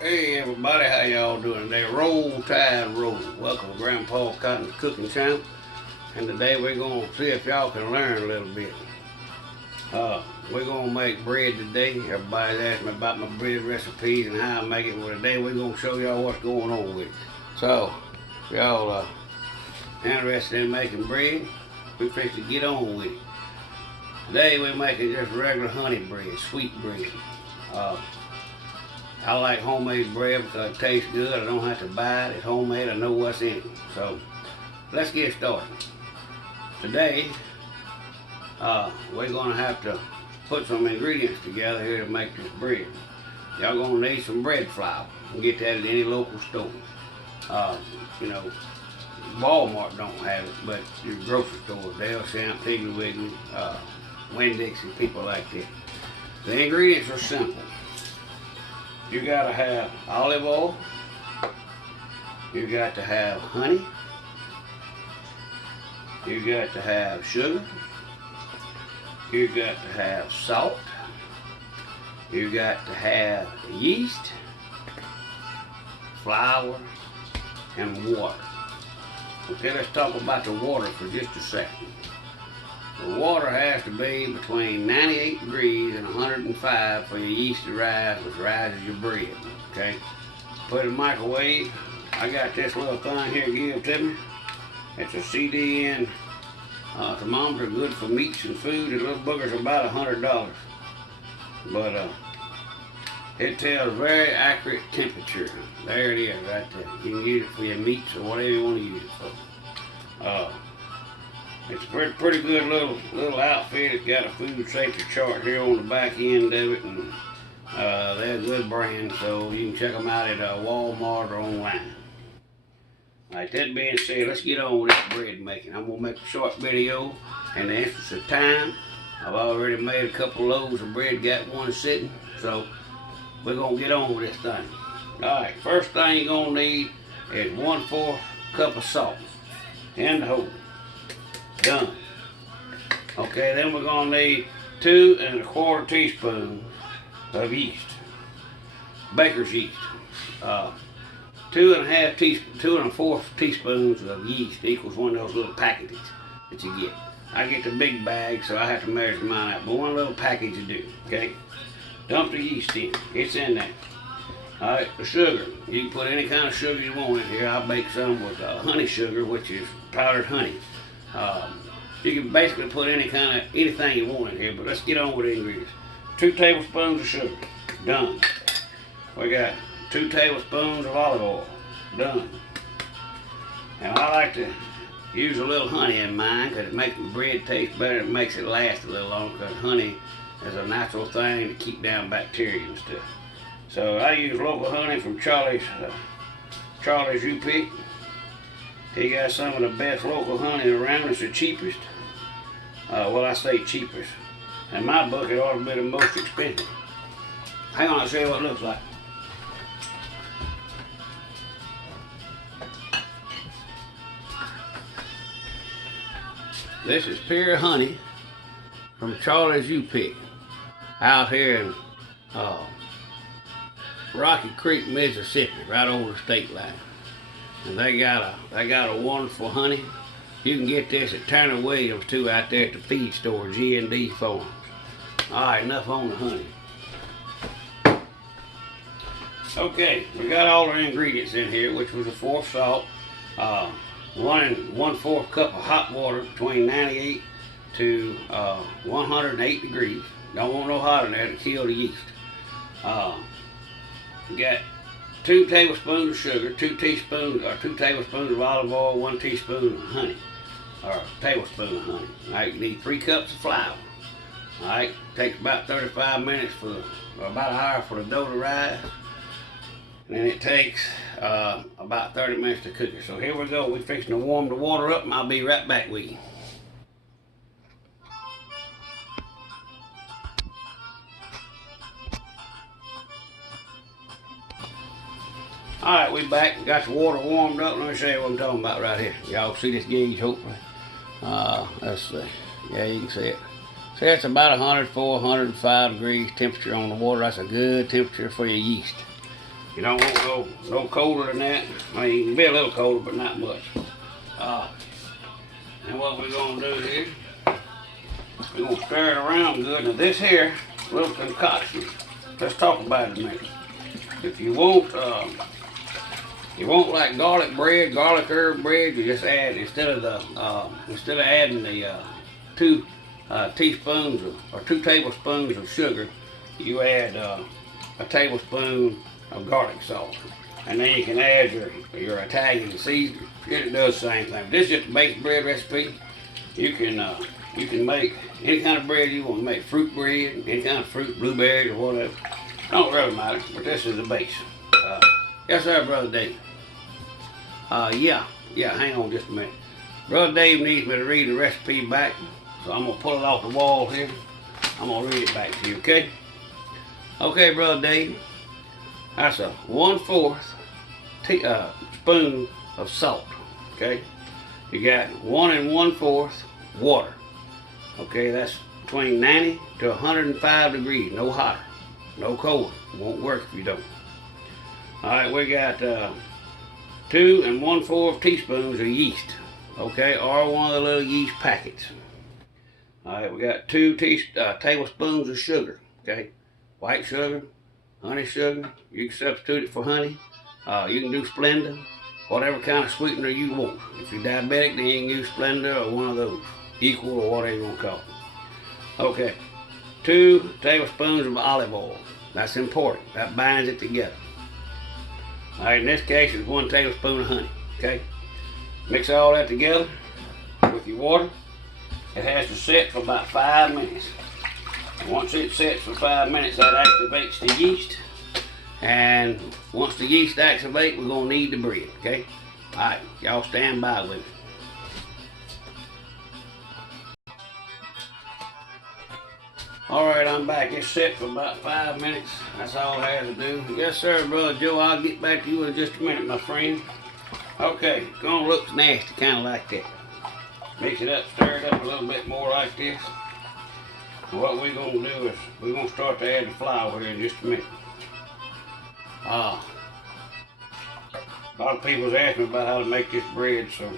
Hey everybody, how y'all doing today? Roll Tide Roll. Welcome to Grandpa Cotton's Cooking Channel. And today we're going to see if y'all can learn a little bit. We're going to make bread today. Everybody's asking me about my bread recipes and how I make it. Well, today we're going to show y'all what's going on with it. So, if y'all interested in making bread, we fix to get on with it. Today we're making just regular honey bread, sweet bread. I like homemade bread because it tastes good. I don't have to buy it. It's homemade. I know what's in it. So let's get started. Today we're going to have to put some ingredients together here to make this bread. Y'all going to need some bread flour. You can get that at any local store. You know, Walmart don't have it, but your grocery stores, they'll sell Piggly Wiggly, Winn-Dixie, people like that. The ingredients are simple. You gotta have olive oil. You got to have honey. You got to have sugar. You got to have salt. You got to have yeast, flour, and water. Okay, let's talk about the water for just a second. The water has to be between 98 degrees and 105 for your yeast to rise, which rises your bread. Okay? Put it in the microwave. I got this little thing here give to me. It's a CDN thermometer, good for meats and food. The little booger's about $100. But it tells very accurate temperature. There it is right there. You can use it for your meats or whatever you want to use it for. It's a pretty good little outfit. It's got a food safety chart here on the back end of it, and they're a good brand, so you can check them out at Walmart or online. Alright, that being said, let's get on with this bread making. I'm going to make a short video in the interest of time. I've already made a couple loaves of bread, got one sitting, so we're going to get on with this thing. Alright, first thing you're going to need is 1/4 cup of salt in the hole. Done. Okay, then we're going to need 2 1/4 teaspoons of yeast, baker's yeast. 2 1/4 teaspoons of yeast equals one of those little packages that you get. I get the big bag, so I have to measure mine out, but one little package you do. Okay, dump the yeast in. It's in there. All right, the sugar. You can put any kind of sugar you want in here. I bake some with honey sugar, which is powdered honey. You can basically put anything you want in here, but let's get on with the ingredients. 2 tablespoons of sugar. Done. We got 2 tablespoons of olive oil. Done. Now I like to use a little honey in mine because it makes the bread taste better. It makes it last a little longer because honey is a natural thing to keep down bacteria and stuff. So I use local honey from Charlie's You Pick. He got some of the best local honey around. It's the cheapest. Well, I say cheapest. In my book, it ought to be the most expensive. Hang on, I'll show you what it looks like. This is pure honey from Charlie's You Pick out here in Rocky Creek, Mississippi, right over the state line. And they got a wonderful honey. You can get this at Turner Williams too, out there at the feed store, G&D Farms. All right, enough on the honey. Okay, we got all our ingredients in here, which was a 1/4 salt, 1 1/4 cup of hot water between 98 to 108 degrees. Don't want no hot in there to kill the yeast. We got 2 tablespoons of sugar, 2 tablespoons of olive oil, 1 teaspoon of honey, or a tablespoon of honey. All right, you need 3 cups of flour. All right, takes about 35 minutes or about an hour for the dough to rise. And then it takes about 30 minutes to cook it. So here we go. We're fixing to warm the water up, and I'll be right back with you. Alright, we back. Got the water warmed up. Let me show you what I'm talking about right here. Y'all see this gauge, hopefully. Let's see. Yeah, you can see it. See, it's about 104, 105 degrees temperature on the water. That's a good temperature for your yeast. You don't want no colder than that. I mean, you can be a little colder, but not much. And what we're gonna do here, we're gonna stir it around good. Now this here, little concoction, let's talk about it a minute. If you want like garlic bread, garlic herb bread, you just add, instead of adding the 2 teaspoons or 2 tablespoons of sugar, you add a tablespoon of garlic salt. And then you can add your Italian seasoning. It does the same thing. This is just a basic bread recipe. You can make any kind of bread you want to make. Fruit bread, any kind of fruit, blueberries or whatever. Don't really matter, but this is the base. Yes sir, Brother Dave. Yeah, hang on just a minute. Brother Dave needs me to read the recipe back, so I'm gonna pull it off the wall here. I'm gonna read it back to you, okay? Okay, Brother Dave. That's a 1/4 spoon of salt, okay? You got 1 1/4 water, okay? That's between 90 to 105 degrees, no hotter, no colder. Won't work if you don't. All right, we got 2 1/4 teaspoons of yeast, okay, or one of the little yeast packets. All right, we got 2 tablespoons of sugar, okay, white sugar, honey sugar. You can substitute it for honey. You can do Splenda, whatever kind of sweetener you want. If you're diabetic, then you can use Splenda or one of those, Equal or whatever you want to call it. Okay, 2 tablespoons of olive oil. That's important. That binds it together. All right, in this case, it's 1 tablespoon of honey. Okay, mix all that together with your water. It has to set for about 5 minutes. Once it sets for 5 minutes, that activates the yeast. And once the yeast activates, we're gonna need the bread, okay? All right, y'all stand by with me. All right, I'm back. It's set for about 5 minutes. That's all I had to do. Yes, sir, Brother Joe. I'll get back to you in just a minute, my friend. Okay, it's gonna look nasty, kind of like that. Mix it up, stir it up a little bit more like this. And what we're gonna do is we're gonna start to add the flour here in just a minute. A lot of people's asked me about how to make this bread, so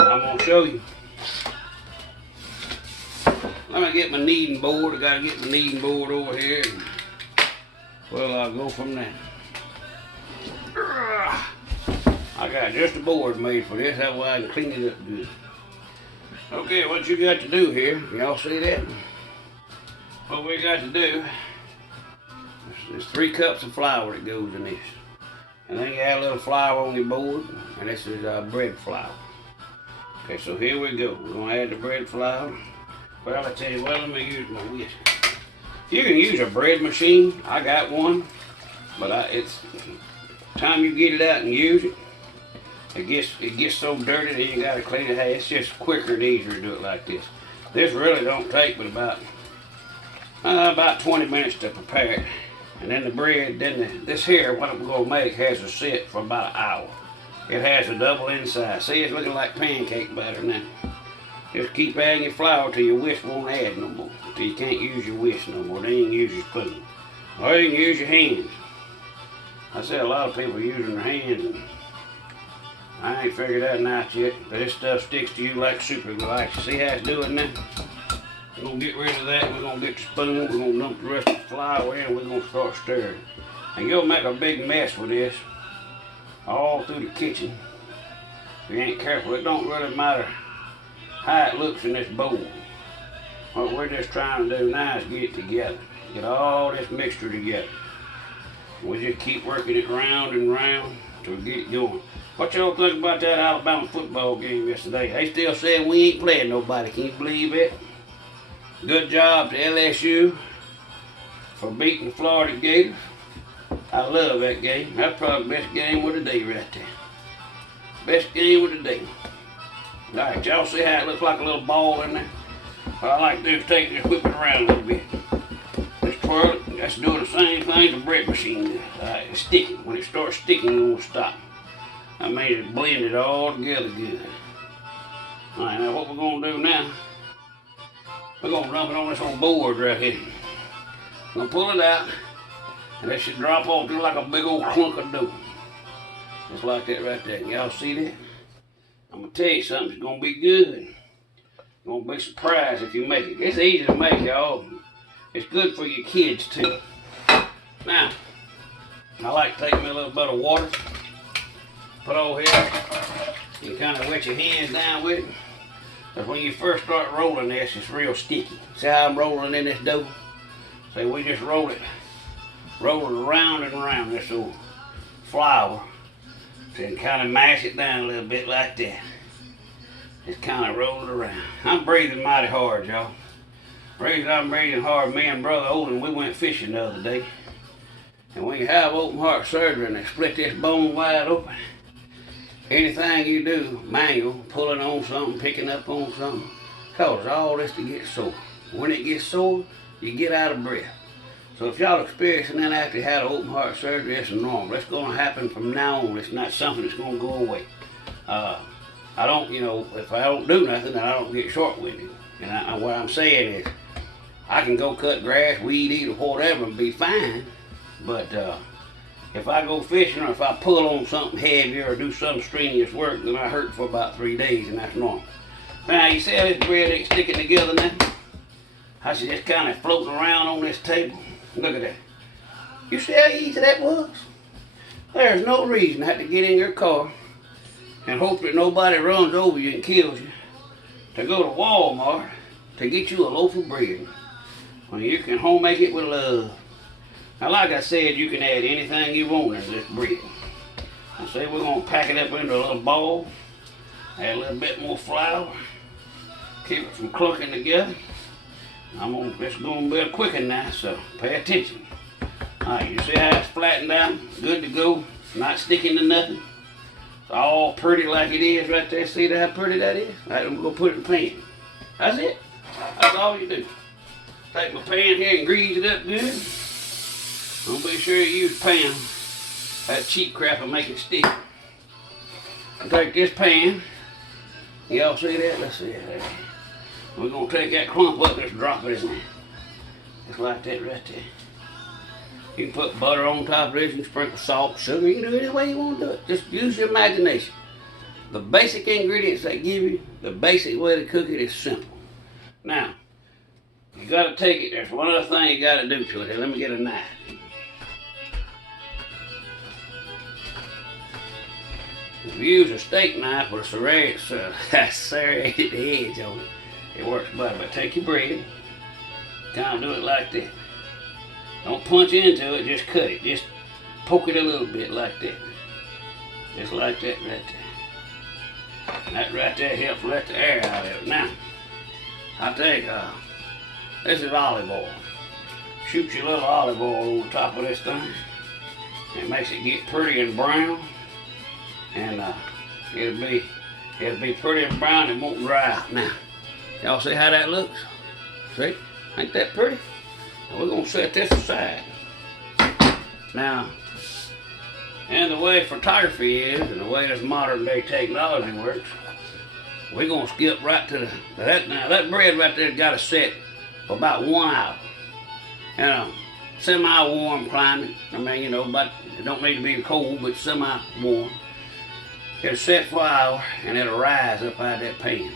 I'm gonna show you. Let me get my kneading board. I gotta get my kneading board over here. And, well, I'll go from there. I got just a board made for this. That way I can clean it up good. Okay, what you got to do here, y'all see that? What we got to do, there's 3 cups of flour that goes in this. And then you add a little flour on your board, and this is bread flour. Okay, so here we go. We're gonna add the bread flour. Well, I tell you what, let me use my whisk. You can use a bread machine. I got one, but it's time you get it out and use it. It gets so dirty that you gotta clean it. Hey, it's just quicker and easier to do it like this. This really don't take but about 20 minutes to prepare it. And then the bread, this here, what we're gonna make, has to sit for about an hour. It has a double inside. See, it's looking like pancake batter now. Just keep adding your flour till your whisk won't add no more. Till you can't use your whisk no more. Then you can use your spoon. Or you can use your hands. I see a lot of people using their hands, and I ain't figured that out yet. But this stuff sticks to you like super glue. See how it's doing now? We're gonna get rid of that. We're gonna get the spoon. We're gonna dump the rest of the flour in. We're gonna start stirring. And you'll make a big mess with this all through the kitchen. If you ain't careful, it don't really matter how it looks in this bowl. What we're just trying to do now is get it together. Get all this mixture together. We just keep working it round and round till we get it going. What y'all think about that Alabama football game yesterday? They still saying we ain't playing nobody. Can you believe it? Good job to LSU for beating the Florida Gators. I love that game. That's probably the best game of the day right there. Best game of the day. Alright, y'all see how it looks like a little ball in there? What I like to do is take this, whip it around a little bit. Just twirl it. That's doing the same thing the bread machine does. Alright, it's sticking. When it starts sticking, you won't stop. I made it blend it all together good. Alright, now what we're gonna do now, we're gonna dump it on this old board right here. We're gonna pull it out, And that should drop off just like a big old clunk of dough. Just like that right there. Y'all see that? I'm gonna tell you something, it's gonna be good. You're gonna be surprised if you make it. It's easy to make, y'all. It's good for your kids too. Now, I like to take me a little bit of water, put over here, and kind of wet your hands down with it. Because when you first start rolling this, it's real sticky. See how I'm rolling in this dough? So we just roll it around and around this old flour. And kind of mash it down a little bit like that. Just kind of roll it around. I'm breathing mighty hard, y'all. The reason I'm breathing hard, me and Brother Olin, we went fishing the other day. And when you have open heart surgery and they split this bone wide open, anything you do, manual, pulling on something, picking up on something, causes all this to get sore. When it gets sore, you get out of breath. So if y'all experiencing that after you had an open heart surgery, it's normal. It's going to happen from now on. It's not something that's going to go away. I don't, if I don't do nothing, then I don't get short-winded. And what I'm saying is, I can go cut grass, weed eat, or whatever and be fine. But if I go fishing or if I pull on something heavier or do some strenuous work, then I hurt for about 3 days, and that's normal. Now, you see how this bread ain't sticking together now? How she just kind of floating around on this table? Look at that. You see how easy that was? There's no reason to have to get in your car and hope that nobody runs over you and kills you to go to Walmart to get you a loaf of bread when you can home make it with love. Now, like I said, you can add anything you want in this bread. I say we're going to pack it up into a little bowl, add a little bit more flour, keep it from clunking together. It's going to be a quicker now, so pay attention. Alright, you see how it's flattened out? Good to go. Not sticking to nothing. It's all pretty like it is right there. See how pretty that is? Alright, I'm going to put it in the pan. That's it. That's all you do. Take my pan here and grease it up good. Don't be sure you use pan. That cheap crap will make it stick. Take this pan. Y'all see that? Let's see it. We're going to take that clump up and just drop it in there. Just like that right there. You can put butter on top of this and sprinkle salt, sugar. You can do it any way you want to do it. Just use your imagination. The basic ingredients they give you, the basic way to cook it is simple. Now, you got to take it. There's one other thing you got to do to it. Let me get a knife. If you use a steak knife with a serrated edge on it, it works better. But take your bread, kind of do it like that. Don't punch into it, just cut it. Just poke it a little bit like that. Just like that right there. That right there helps let the air out of it. Now, I take, this is olive oil. Shoot your little olive oil on the top of this thing. It makes it get pretty and brown. And it'll be pretty and brown and won't dry out. Now, y'all see how that looks? See? Ain't that pretty? Now we're going to set this aside. Now, and the way photography is, and the way this modern day technology works, we're going to skip right to that bread right there got to set for about 1 hour. Semi-warm climate. I mean, but it don't need to be cold, but semi-warm. It'll set for an hour, and it'll rise up out of that pan.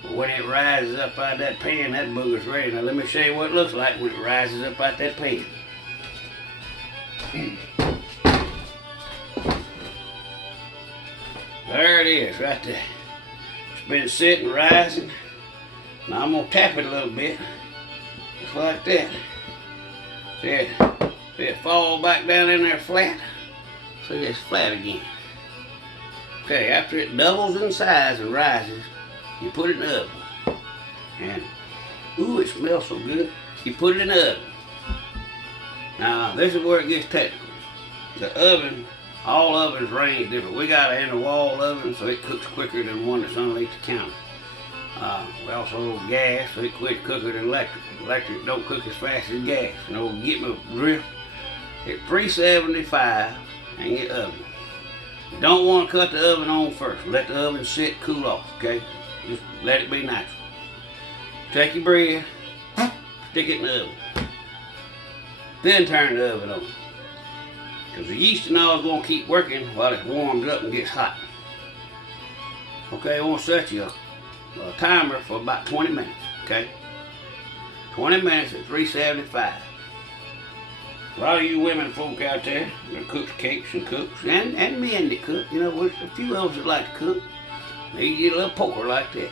But when it rises up out of that pan, that booger's ready. Now let me show you what it looks like when it rises up out that pan. There it is, right there. It's been sitting, rising. Now I'm gonna tap it a little bit, just like that. See it fall back down in there flat. See, it's flat again. Okay, after it doubles in size and rises, you put it in the oven. And, ooh, it smells so good. You put it in the oven. Now, this is where it gets technical. The oven, all ovens range different. We got an in-the-wall oven, so it cooks quicker than one that's underneath the counter. We also have gas, so it quits quicker than electric. Electric don't cook as fast as gas. Get me a drift. It's 375 in your oven. You don't want to cut the oven on first. Let the oven sit, cool off, okay? Just let it be natural. Take your bread, stick it in the oven. Then turn the oven on. Because the yeast and all is going to keep working while it warms up and gets hot. Okay, I want to set you a timer for about 20 minutes, okay? 20 minutes at 375. A lot of you women folk out there that cooks cakes and cooks, and men that cook, you know, there's a few of us that like to cook. You get a little poker like that.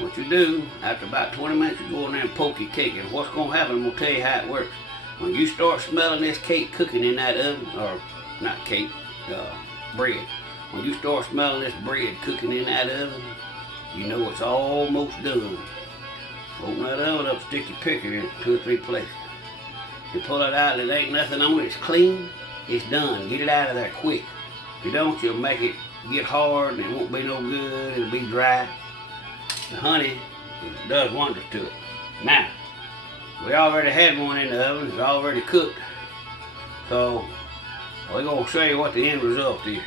What you do, after about 20 minutes, you go in there and poke your cake, and what's going to happen, I'm going to tell you how it works. When you start smelling this cake cooking in that oven, or not cake, bread. When you start smelling this bread cooking in that oven, you know it's almost done. Open that oven up, stick your picker in 2 or 3 places. You pull it out and it ain't nothing on it, it's clean, it's done. Get it out of there quick. If you don't, you'll make it get hard and it won't be no good, it'll be dry. The honey does wonders to it. Now, we already had one in the oven, it's already cooked. So, we're going to show you what the end result is.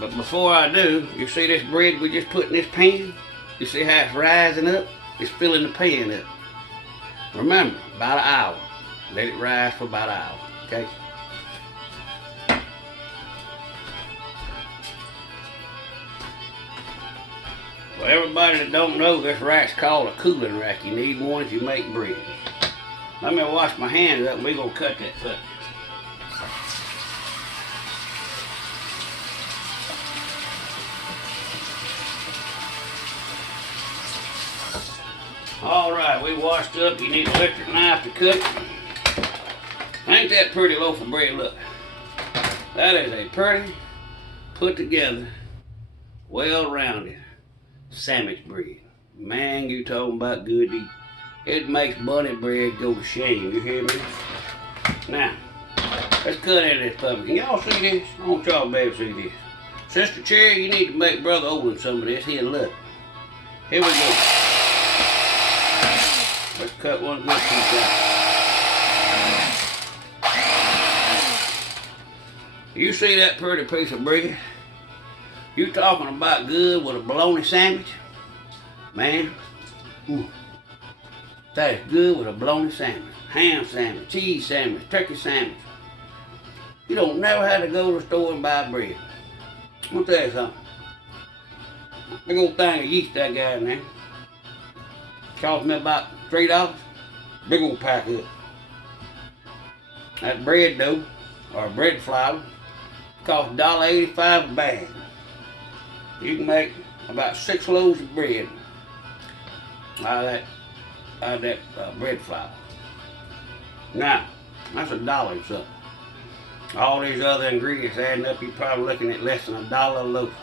But before I do, you see this bread we just put in this pan? You see how it's rising up? It's filling the pan up. Remember, about an hour. Let it rise for about an hour, okay? Well, everybody that don't know, this rack's called a cooling rack. You need one if you make bread. Let me wash my hands up and we're going to cut that sucker. Alright, we washed up. You need an electric knife to cut it. Ain't that pretty loaf of bread? Look. That is a pretty, put together, well-rounded sandwich bread. Man, you talking about good to eat. It makes bunny bread go to shame. You hear me? Now, let's cut into this puppy. Can y'all see this? I want y'all to be able to see this. Sister Cherry, you need to make Brother Owen some of this. He'll love it. Here we go. Let's cut one good piece out. You see that pretty piece of bread? You talking about good with a bologna sandwich? Man, that is good with a bologna sandwich, ham sandwich, cheese sandwich, turkey sandwich. You don't never have to go to the store and buy bread. I'm gonna tell you something. Big old thing of yeast that guy in there. Cost me about $3. Big old pack of it. That bread dough, or bread flour, costs $1.85 a bag. You can make about 6 loaves of bread out of that bread flour. Now, that's $1 or something. All these other ingredients adding up, you're probably looking at less than $1 a loaf.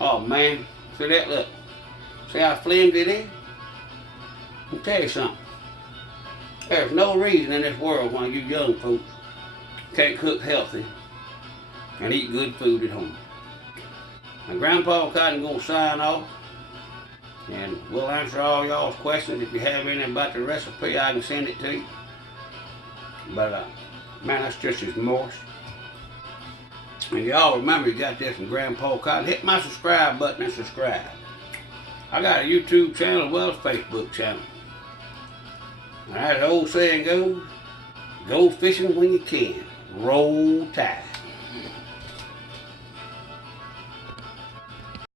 Oh man, see that? Look. See how flimsy it is? Let me tell you something. There's no reason in this world why you young folks can't cook healthy and eat good food at home. Now, Grandpa Cotton gonna sign off, and we'll answer all y'all's questions. If you have any about the recipe, I can send it to you. But man, that's just as moist. And y'all remember you got this from Grandpa Cotton. Hit my subscribe button and subscribe. I got a YouTube channel as well as a Facebook channel. And as the old saying goes, go fishing when you can. Roll Tide.